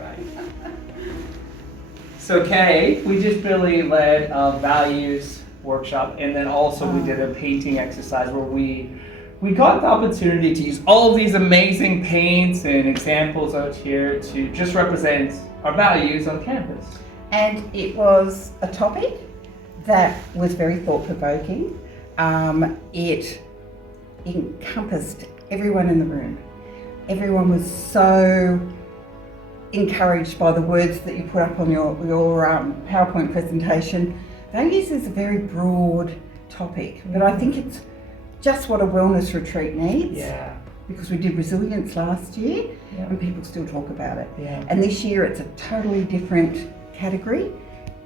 right. So Kay, we just really led a values workshop, and then also we did a painting exercise where we got the opportunity to use all of these amazing paints and examples out here to just represent our values on campus. And it was a topic that was very thought-provoking. It encompassed everyone in the room. Everyone was so encouraged by the words that you put up on your PowerPoint presentation. Values is a very broad topic, but I think it's just what a wellness retreat needs. Yeah. Because we did resilience last year, and people still talk about it. Yeah. And this year it's a totally different category,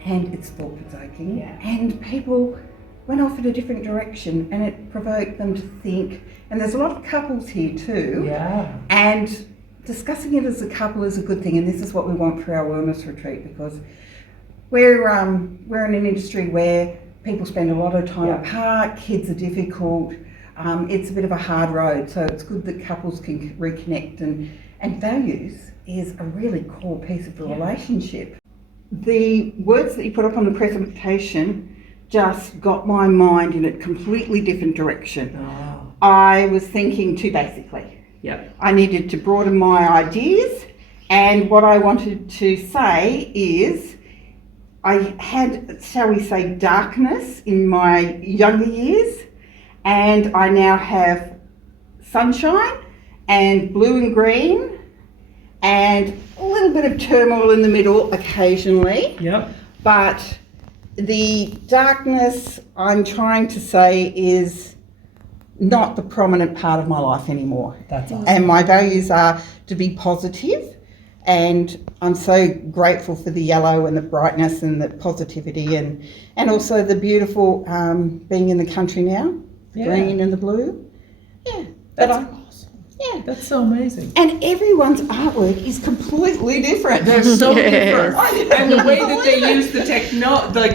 and it's thought-provoking. Yeah. And people went off in a different direction, and it provoked them to think. And there's a lot of couples here too. Yeah. And discussing it as a couple is a good thing, and this is what we want for our wellness retreat, because we're in an industry where people spend a lot of time apart, kids are difficult, it's a bit of a hard road, so it's good that couples can reconnect, and values is a really core piece of the relationship. The words that you put up on the presentation just got my mind in a completely different direction. Oh. I was thinking too basically. Yeah. I needed to broaden my ideas, and what I wanted to say is I had, shall we say, darkness in my younger years, and I now have sunshine and blue and green and a little bit of turmoil in the middle occasionally. Yep. But the darkness, I'm trying to say, is not the prominent part of my life anymore. That's awesome. And my values are to be positive, and I'm so grateful for the yellow and the brightness and the positivity, and also the beautiful being in the country now, the green and the blue. Yeah. That's awesome. Yeah. That's so amazing. And everyone's artwork is completely different. They're so different. I And the way that they believe use the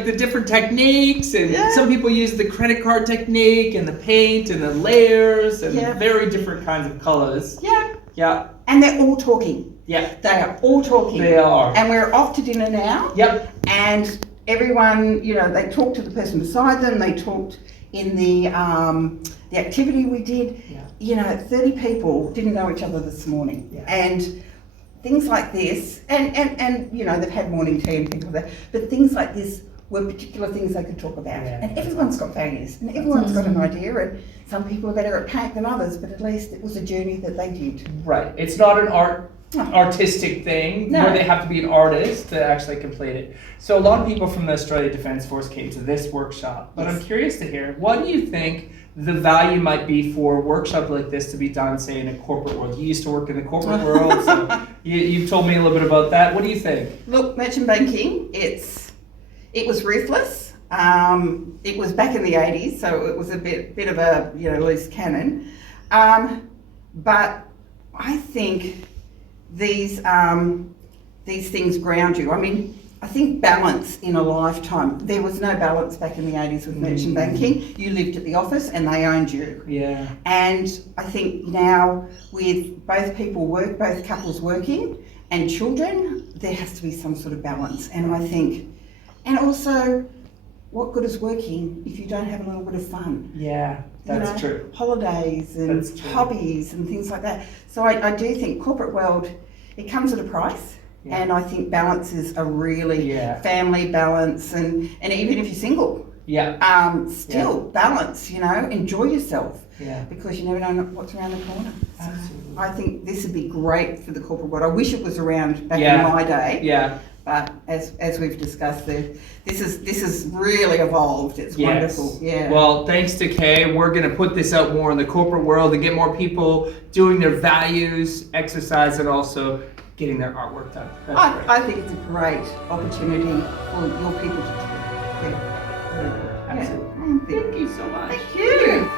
the different techniques, and some people use the credit card technique and the paint and the layers and very different kinds of colors. Yeah. Yeah. And they're all talking. Yeah. They are all talking. They are. And we're off to dinner now. Yep. And everyone, they talked to the person beside them, they talked in the activity we did. Yeah. 30 people didn't know each other this morning. Yeah. And things like this, and they've had morning tea and things like that, but things like this were particular things they could talk about. Yeah, and everyone's got values, and everyone's got an idea, and some people are better at paint than others, but at least it was a journey that they did. Right. It's not an artistic thing where they have to be an artist to actually complete it. So a lot of people from the Australia Defence Force came to this workshop, but I'm curious to hear, what do you think the value might be for a workshop like this to be done, say, in a corporate world? You used to work in the corporate world, so you've told me a little bit about that. What do you think? Look, merchant banking, it was ruthless. It was back in the 80s, so it was a bit of a loose cannon. But I think these things ground you. I mean, I think balance in a lifetime. There was no balance back in the 80s with merchant banking. You lived at the office and they owned you. Yeah. And I think now with both couples working and children, there has to be some sort of balance. And I think, and also, what good is working if you don't have a little bit of fun? Yeah, that's true. Holidays and hobbies and things like that. So I do think corporate world, it comes at a price. Yeah. And I think balance is a really family balance, and even if you're single, still balance, enjoy yourself, because you never know what's around the corner. So I think this would be great for the corporate world. I wish it was around back in my day. Yeah. But as we've discussed, this is really evolved. It's wonderful. Yeah. Well, thanks to Kay, we're going to put this out more in the corporate world to get more people doing their values exercise and also getting their artwork done. I think it's a great opportunity for your people to do. Absolutely. Thank you so much. Thank you.